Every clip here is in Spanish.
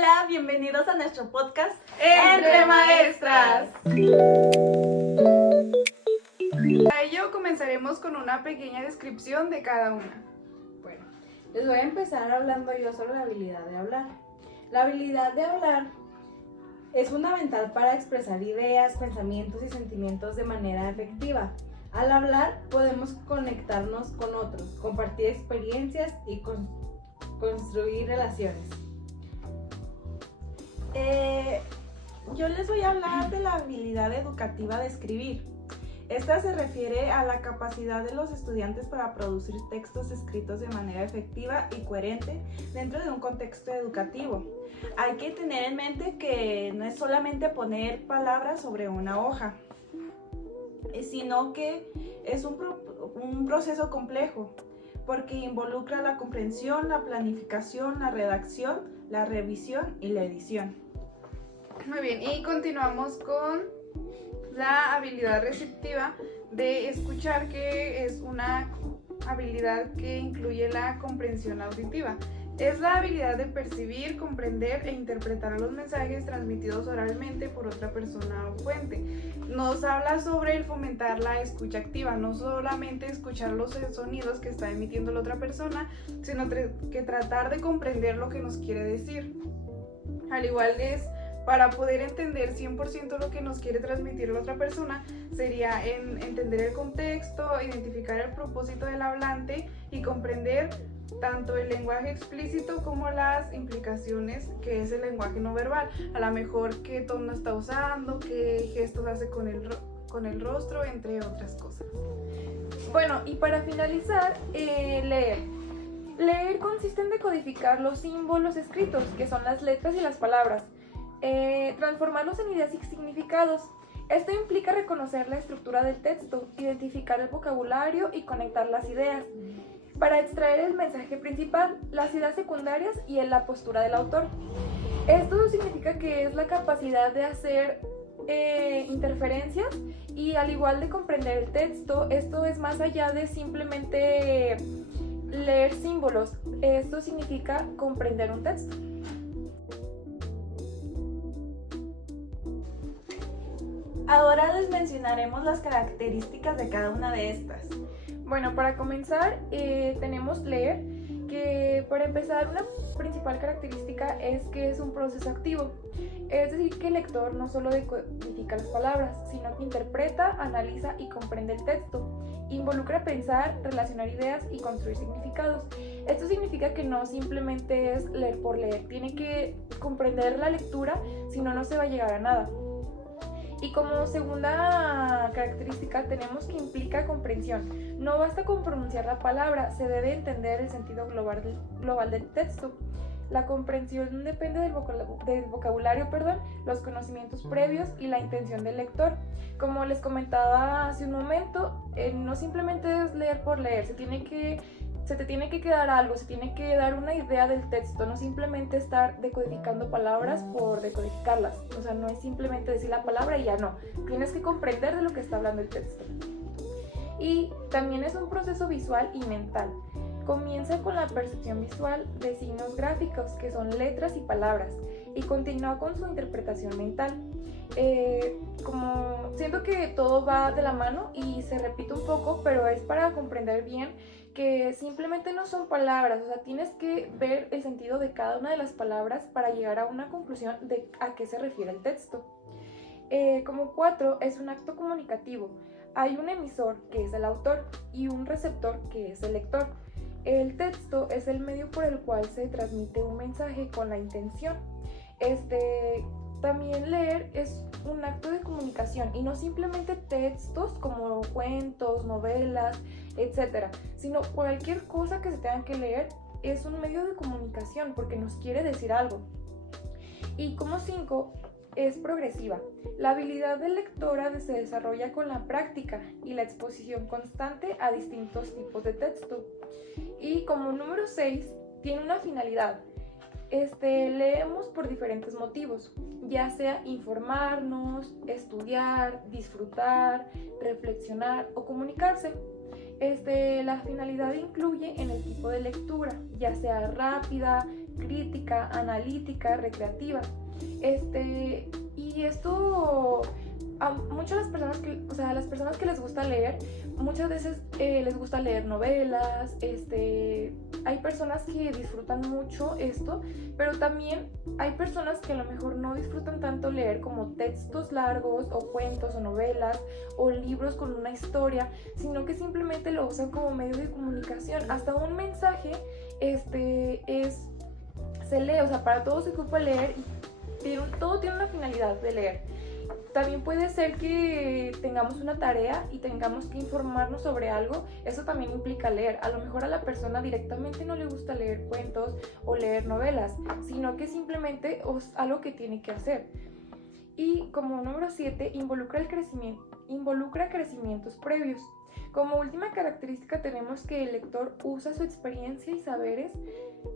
Hola, bienvenidos a nuestro podcast Entre Maestras. Para ello comenzaremos con una pequeña descripción de cada una. Bueno, les voy a empezar hablando yo sobre la habilidad de hablar. La habilidad de hablar es fundamental para expresar ideas, pensamientos y sentimientos de manera efectiva. Al hablar podemos conectarnos con otros, compartir experiencias y construir relaciones. Yo les voy a hablar de la habilidad educativa de escribir. Esta se refiere a la capacidad de los estudiantes para producir textos escritos de manera efectiva y coherente dentro de un contexto educativo. Hay que tener en mente que no es solamente poner palabras sobre una hoja, sino que es un proceso complejo, porque involucra la comprensión, la planificación, la redacción, la revisión y la edición. Muy bien, y continuamos con la habilidad receptiva de escuchar, que es una habilidad que incluye la comprensión auditiva. Es la habilidad de percibir, comprender e interpretar los mensajes transmitidos oralmente por otra persona o fuente. Nos habla sobre el fomentar la escucha activa, no solamente escuchar los sonidos que está emitiendo la otra persona, sino que tratar de comprender lo que nos quiere decir. Al igual es para poder entender 100% lo que nos quiere transmitir la otra persona, sería entender el contexto, identificar el propósito del hablante y comprender tanto el lenguaje explícito como las implicaciones que es el lenguaje no verbal. A lo mejor qué tono está usando, qué gestos hace con el rostro, entre otras cosas. Bueno, y para finalizar, leer. Leer consiste en decodificar los símbolos escritos, que son las letras y las palabras, transformarlos en ideas y significados. Esto implica reconocer la estructura del texto, identificar el vocabulario y conectar las ideas, para extraer el mensaje principal, las ideas secundarias y la postura del autor. Esto significa que es la capacidad de hacer interferencias y al igual de comprender el texto. Esto es más allá de simplemente leer símbolos. Esto significa comprender un texto. Ahora les mencionaremos las características de cada una de estas. Bueno, para comenzar tenemos leer, que para empezar una principal característica es que es un proceso activo. Es decir, que el lector no solo decodifica las palabras, sino que interpreta, analiza y comprende el texto. Involucra pensar, relacionar ideas y construir significados. Esto significa que no simplemente es leer por leer, tiene que comprender la lectura, si no, no se va a llegar a nada. Y como segunda característica tenemos que implica comprensión. No basta con pronunciar la palabra, se debe entender el sentido global del texto. La comprensión depende del vocabulario, los conocimientos previos y la intención del lector. Como les comentaba hace un momento, no simplemente es leer por leer, se te tiene que quedar algo, se tiene que dar una idea del texto, no simplemente estar decodificando palabras por decodificarlas. O sea, no es simplemente decir la palabra y ya no. Tienes que comprender de lo que está hablando el texto. Y también es un proceso visual y mental. Comienza con la percepción visual de signos gráficos, que son letras y palabras, y continúa con su interpretación mental. Como siento que todo va de la mano y se repite un poco, pero es para comprender bien que simplemente no son palabras. O sea, tienes que ver el sentido de cada una de las palabras para llegar a una conclusión de a qué se refiere el texto. Como 4, es un acto comunicativo. Hay un emisor, que es el autor, y un receptor, que es el lector. El texto es el medio por el cual se transmite un mensaje con la intención. También leer es un acto de comunicación, y no simplemente textos como cuentos, novelas, etc., sino cualquier cosa que se tenga que leer es un medio de comunicación porque nos quiere decir algo. Y como 5, es progresiva. La habilidad de lectora se desarrolla con la práctica y la exposición constante a distintos tipos de texto. Y como número 6, tiene una finalidad. Leemos por diferentes motivos, ya sea informarnos, estudiar, disfrutar, reflexionar o comunicarse. La finalidad incluye en el tipo de lectura, ya sea rápida, crítica, analítica, recreativa. Y esto a muchas de las personas que, o sea, a las personas que les gusta leer, muchas veces les gusta leer novelas, hay personas que disfrutan mucho esto, pero también hay personas que a lo mejor no disfrutan tanto leer como textos largos o cuentos o novelas o libros con una historia, sino que simplemente lo usan como medio de comunicación. Hasta un mensaje se lee, o sea, para todo se ocupa leer y todo tiene una finalidad de leer. También puede ser que tengamos una tarea y tengamos que informarnos sobre algo, eso también implica leer. A lo mejor a la persona directamente no le gusta leer cuentos o leer novelas, sino que simplemente es algo que tiene que hacer. Y como número 7, involucra crecimientos previos. Como última característica tenemos que el lector usa su experiencia y saberes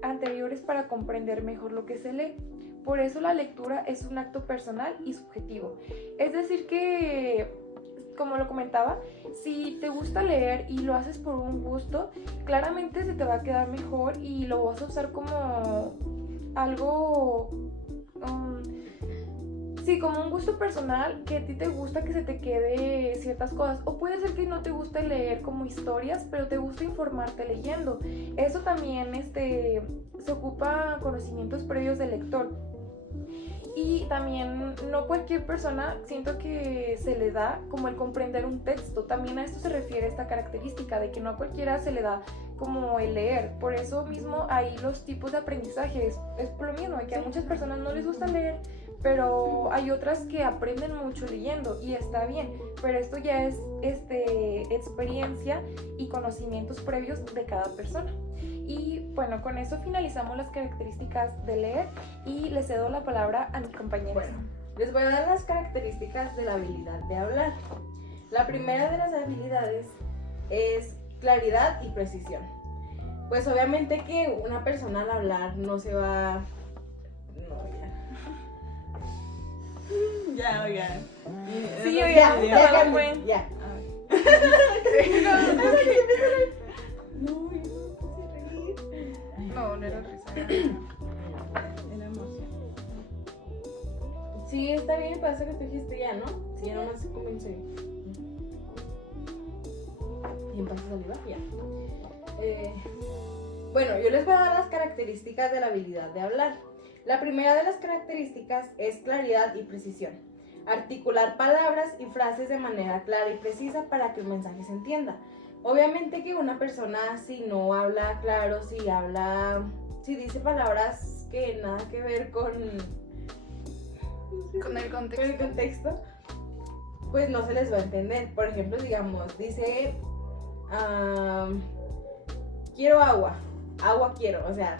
anteriores para comprender mejor lo que se lee. Por eso la lectura es un acto personal y subjetivo. Es decir que, como lo comentaba, si te gusta leer y lo haces por un gusto, claramente se te va a quedar mejor y lo vas a usar como algo, como un gusto personal, que a ti te gusta que se te quede ciertas cosas. O puede ser que no te guste leer como historias, pero te gusta informarte leyendo. Eso también se ocupa conocimientos previos del lector. Y también no cualquier persona siento que se le da como el comprender un texto. También a esto se refiere esta característica de que no a cualquiera se le da como el leer. Por eso mismo ahí los tipos de aprendizaje es por lo mismo, de que a muchas personas no les gusta leer, pero hay otras que aprenden mucho leyendo y está bien, pero esto ya es experiencia y conocimientos previos de cada persona. Y bueno, con eso finalizamos las características de leer y le cedo la palabra a mis compañeros. Bueno, les voy a dar las características de la habilidad de hablar. La primera de las habilidades es claridad y precisión. Pues obviamente que una persona al hablar no se va... Ya, oigan. Sí, oigan, ya. No era risa. Era emoción. Sí, está bien, pasa que tú dijiste ya, ¿no? Sí, ya nomás comencé. Y en paso saliva, ya. Bueno, yo les voy a dar las características de la habilidad de hablar. La primera de las características es claridad y precisión. Articular palabras y frases de manera clara y precisa para que el mensaje se entienda. Obviamente que una persona, si no habla claro, si dice palabras que nada que ver con el contexto. Con el contexto, pues no se les va a entender. Por ejemplo, digamos, dice quiero agua quiero, o sea,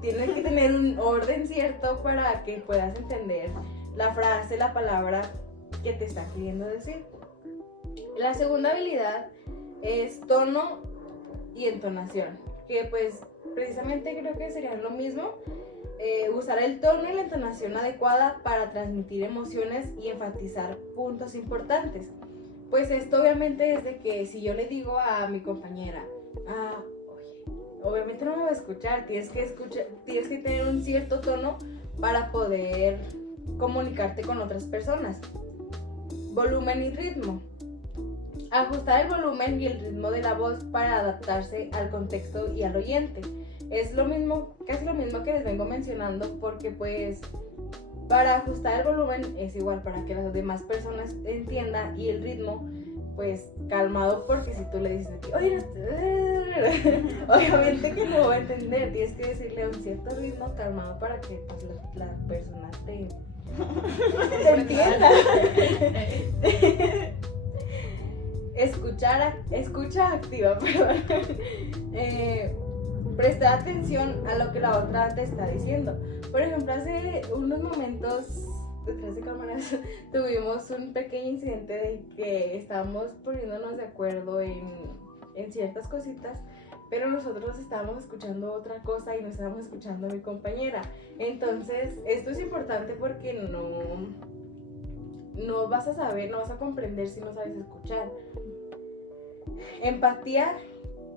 tienes que tener un orden cierto para que puedas entender la frase, la palabra que te está queriendo decir. La segunda habilidad es tono y entonación, que pues precisamente creo que serían lo mismo. Usar el tono y la entonación adecuada para transmitir emociones y enfatizar puntos importantes. Pues esto obviamente es de que si yo le digo a mi compañera, oye, obviamente no me va a escuchar, tienes que tener un cierto tono para poder comunicarte con otras personas. Volumen y ritmo. Ajustar el volumen y el ritmo de la voz para adaptarse al contexto y al oyente. Es lo mismo, casi lo mismo que les vengo mencionando, porque pues para ajustar el volumen es igual para que las demás personas entiendan, y el ritmo pues calmado, porque si tú le dices oye, obviamente que no va a entender, tienes que decirle a un cierto ritmo calmado para que pues la persona te entienda. Escucha activa, perdón. Prestar atención a lo que la otra te está diciendo. Por ejemplo, hace unos momentos detrás de cámaras tuvimos un pequeño incidente de que estábamos poniéndonos de acuerdo en ciertas cositas, pero nosotros estábamos escuchando otra cosa y no estábamos escuchando a mi compañera. Entonces, esto es importante porque no vas a saber, no vas a comprender si no sabes escuchar. Empatía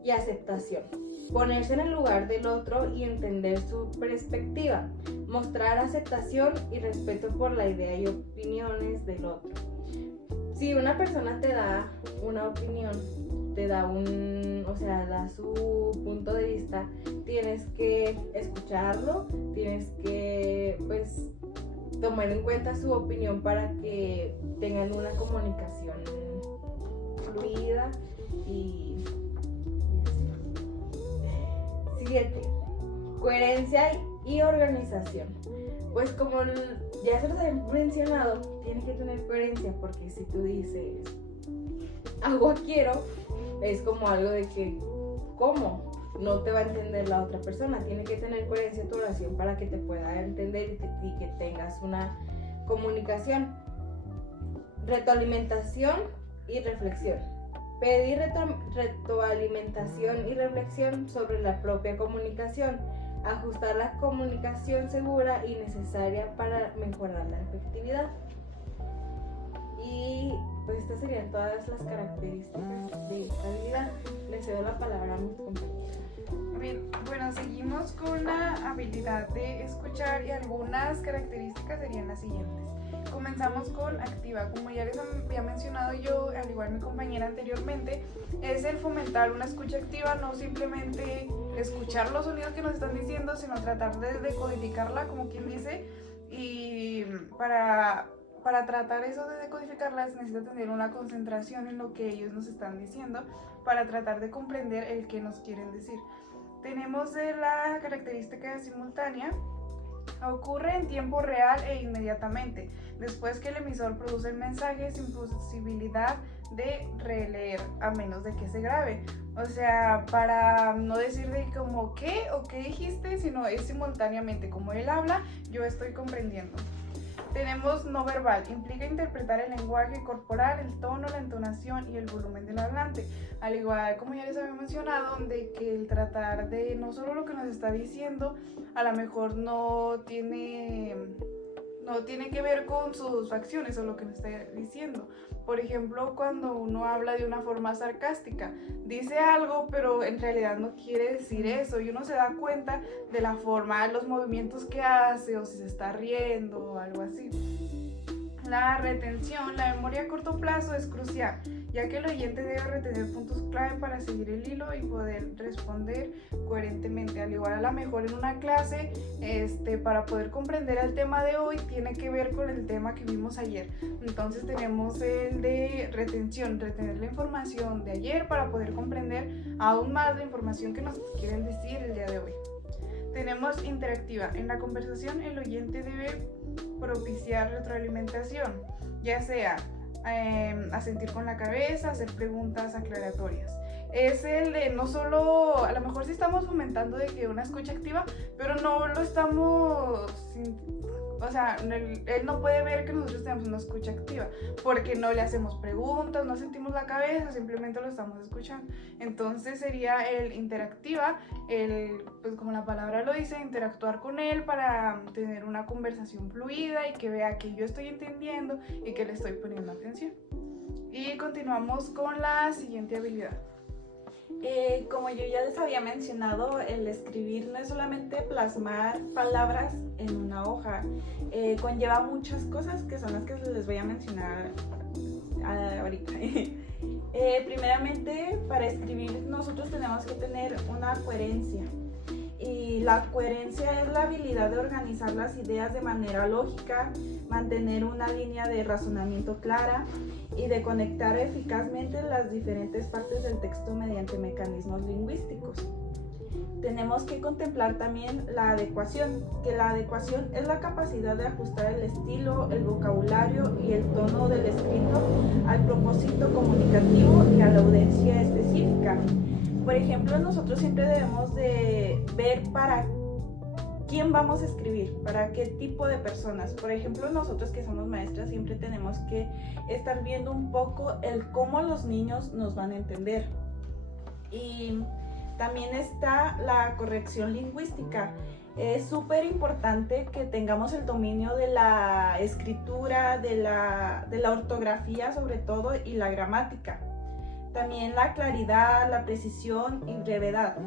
y aceptación. Ponerse en el lugar del otro y entender su perspectiva. Mostrar aceptación y respeto por la idea y opiniones del otro. Si una persona te da una opinión, te da da su punto de vista, tienes que escucharlo, tienes que tomar en cuenta su opinión para que tengan una comunicación fluida y así. 7. Coherencia y organización. Pues como ya se los he mencionado, tienes que tener coherencia, porque si tú dices agua quiero, es como algo de que ¿cómo? No te va a entender la otra persona. Tiene que tener coherencia tu oración para que te pueda entender y que tengas una comunicación. Retroalimentación y reflexión. Pedir retroalimentación y reflexión sobre la propia comunicación. Ajustar la comunicación segura y necesaria para mejorar la efectividad. Y pues estas serían todas las características de esta habilidad. Le cedo la palabra a mis compañeros. Bien, bueno, seguimos con la habilidad de escuchar y algunas características serían las siguientes. Comenzamos con activa. Como ya les había mencionado yo, al igual mi compañera anteriormente, es el fomentar una escucha activa, no simplemente escuchar los sonidos que nos están diciendo, sino tratar de decodificarla, como quien dice, y para tratar eso de decodificarlas necesita tener una concentración en lo que ellos nos están diciendo para tratar de comprender el que nos quieren decir. Tenemos la característica simultánea. Ocurre en tiempo real e inmediatamente, después que el emisor produce el mensaje sin posibilidad de releer, a menos de que se grabe. O sea, para no decir de como ¿qué? ¿O qué dijiste? Sino es simultáneamente, como él habla, yo estoy comprendiendo. Tenemos no verbal, implica interpretar el lenguaje corporal, el tono, la entonación y el volumen del hablante. Al igual como ya les había mencionado, de que el tratar de no solo lo que nos está diciendo, a lo mejor no tiene que ver con sus facciones o lo que nos está diciendo. Por ejemplo, cuando uno habla de una forma sarcástica, dice algo pero en realidad no quiere decir eso, y uno se da cuenta de la forma, los movimientos que hace, o si se está riendo o algo así. La retención, la memoria a corto plazo es crucial, ya que el oyente debe retener puntos clave para seguir el hilo y poder responder coherentemente. Al igual, a lo mejor en una clase, para poder comprender el tema de hoy, tiene que ver con el tema que vimos ayer. Entonces tenemos el de retención, retener la información de ayer para poder comprender aún más la información que nos quieren decir el día de hoy. Tenemos interactiva. En la conversación, el oyente debe propiciar retroalimentación, ya sea asentir con la cabeza, hacer preguntas aclaratorias. Es el de no solo, a lo mejor sí estamos fomentando de que una escucha activa, pero no lo estamos, o sea, él no puede ver que nosotros tenemos una escucha activa, porque no le hacemos preguntas, no sentimos la cabeza, simplemente lo estamos escuchando. Entonces sería el interactiva, pues como la palabra lo dice, interactuar con él para tener una conversación fluida y que vea que yo estoy entendiendo y que le estoy poniendo atención. Y continuamos con la siguiente habilidad. Como yo ya les había mencionado, el escribir no es solamente plasmar palabras en una hoja, conlleva muchas cosas que son las que les voy a mencionar ahorita. Primeramente, para escribir nosotros tenemos que tener una coherencia, y la coherencia es la habilidad de organizar las ideas de manera lógica, mantener una línea de razonamiento clara y de conectar eficazmente las diferentes partes del texto mediante mecanismos lingüísticos. Tenemos que contemplar también la adecuación, que la adecuación es la capacidad de ajustar el estilo, el vocabulario y el tono del escrito al propósito comunicativo y a la audiencia específica. Por ejemplo, nosotros siempre debemos de ver para quién vamos a escribir, para qué tipo de personas. Por ejemplo, nosotros que somos maestras siempre tenemos que estar viendo un poco el cómo los niños nos van a entender. Y también está la corrección lingüística. Es súper importante que tengamos el dominio de la escritura, de la ortografía sobre todo, y la gramática. También la claridad, la precisión y brevedad.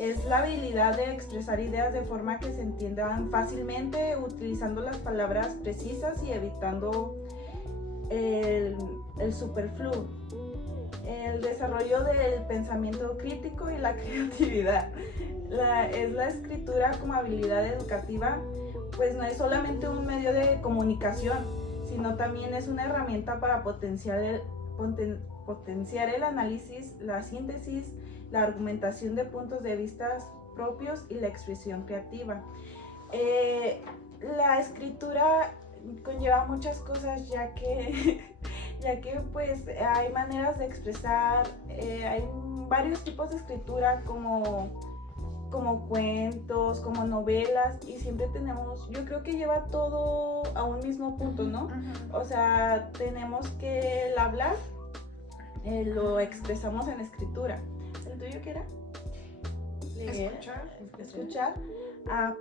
Es la habilidad de expresar ideas de forma que se entiendan fácilmente, utilizando las palabras precisas y evitando el superfluo. El desarrollo del pensamiento crítico y la creatividad. Es la escritura como habilidad educativa, pues no es solamente un medio de comunicación, sino también es una herramienta para potenciar el análisis, la síntesis, la argumentación de puntos de vista propios y la expresión creativa. La escritura conlleva muchas cosas, ya que pues hay maneras de expresar, hay varios tipos de escritura como cuentos, como novelas, y siempre tenemos, yo creo que lleva todo a un mismo punto, ¿no? O sea, tenemos que el hablar lo expresamos en escritura. ¿El tuyo qué era? Leer, escuchar.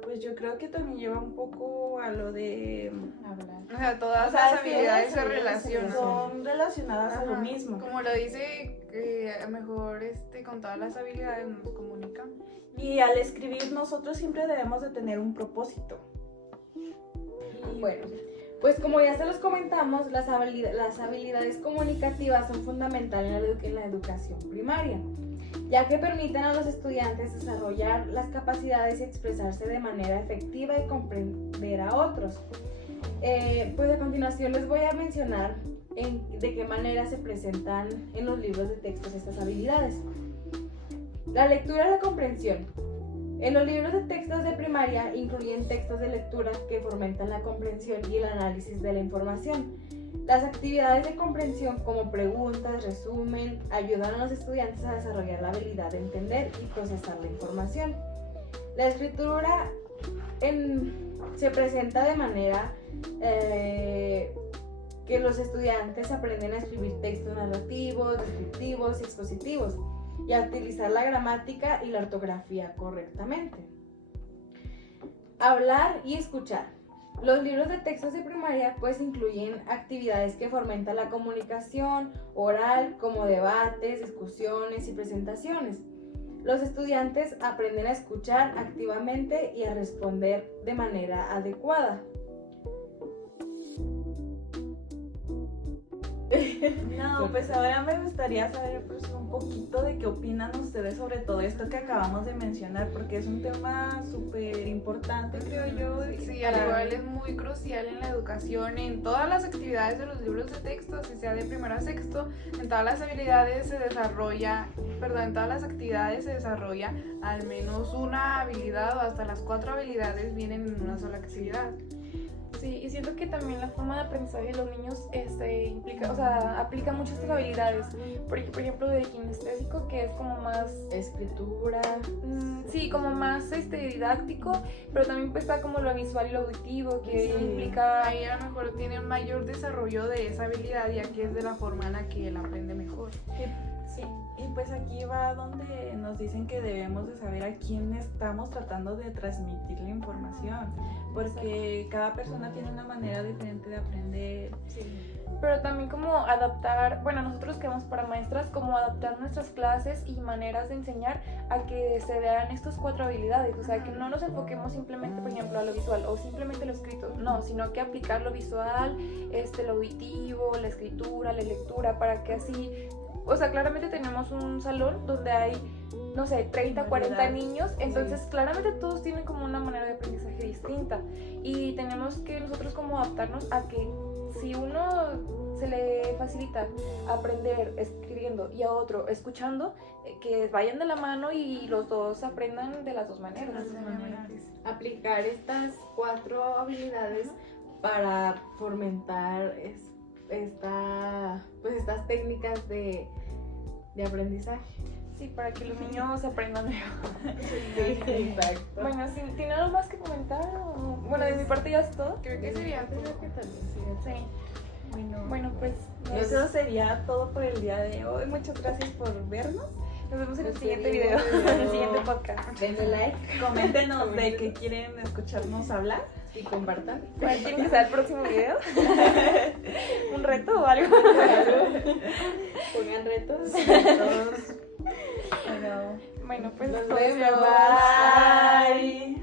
Pues yo creo que también lleva un poco a lo de Hablar. O sea, todas las habilidades se relacionan. Son relacionadas a lo mismo. Como lo dice, a lo mejor con todas las habilidades nos comunican. Y al escribir nosotros siempre debemos de tener un propósito. Bueno, pues como ya se los comentamos, las habilidades comunicativas son fundamentales en la educación primaria, ya que permiten a los estudiantes desarrollar las capacidades y expresarse de manera efectiva y comprender a otros. Pues a continuación les voy a mencionar de qué manera se presentan en los libros de textos estas habilidades. La lectura y la comprensión. En los libros de textos de primaria incluyen textos de lectura que fomentan la comprensión y el análisis de la información. Las actividades de comprensión como preguntas, resumen, ayudan a los estudiantes a desarrollar la habilidad de entender y procesar la información. La escritura se presenta de manera que los estudiantes aprenden a escribir textos narrativos, descriptivos y expositivos, y a utilizar la gramática y la ortografía correctamente. Hablar y escuchar. Los libros de textos de primaria pues incluyen actividades que fomentan la comunicación oral, como debates, discusiones y presentaciones. Los estudiantes aprenden a escuchar activamente y a responder de manera adecuada. No, pues ahora me gustaría saber pues un poquito de qué opinan ustedes sobre todo esto que acabamos de mencionar, porque es un tema súper importante, creo yo. Sí, al igual es muy crucial en la educación, en todas las actividades de los libros de texto, si sea de primero a sexto, en todas las habilidades se desarrolla, en todas las actividades se desarrolla al menos una habilidad o hasta las 4 habilidades vienen en una sola actividad. Sí, y siento que también la forma de aprendizaje de los niños aplica mucho estas habilidades. Por ejemplo, de kinestésico, que es como más escritura. Sí, como más didáctico, pero también pues está como lo visual y lo auditivo, que implica... Ahí a lo mejor tiene un mayor desarrollo de esa habilidad, ya que es de la forma en la que él aprende mejor. Sí, y pues aquí va donde nos dicen que debemos de saber a quién estamos tratando de transmitir la información, porque cada persona tiene una manera diferente de aprender. Sí. Pero también como adaptar, nosotros que vamos para maestras, como adaptar nuestras clases y maneras de enseñar a que se vean estas 4 habilidades, o sea, que no nos enfoquemos simplemente, por ejemplo, a lo visual o simplemente lo escrito, no, sino que aplicar lo visual, lo auditivo, la escritura, la lectura, para que así... O sea, claramente tenemos un salón donde hay, no sé, 30, 40 niños, entonces claramente todos tienen como una manera de aprendizaje distinta y tenemos que nosotros como adaptarnos a que si uno se le facilita aprender escribiendo y a otro escuchando, que vayan de la mano y los dos aprendan de las dos maneras. Aplicar estas 4 habilidades para fomentar estas técnicas de aprendizaje. Sí, para que los niños aprendan mejor. Sí, exacto. Bueno, si tiene algo más que comentar, de mi parte ya es todo. Creo que sería todo. Creo que también sería todo. Sí. Bueno, pues eso sería todo por el día de hoy. Muchas gracias por vernos. nos vemos en el siguiente video, en el siguiente podcast. Denle like. Coméntenos de qué quieren escucharnos hablar. Y compartan. ¿Cuál quieren que sea el próximo video? ¿Un reto o algo? Pongan retos. Todos. Bueno, pues Nos todo vemos. sea- Bye.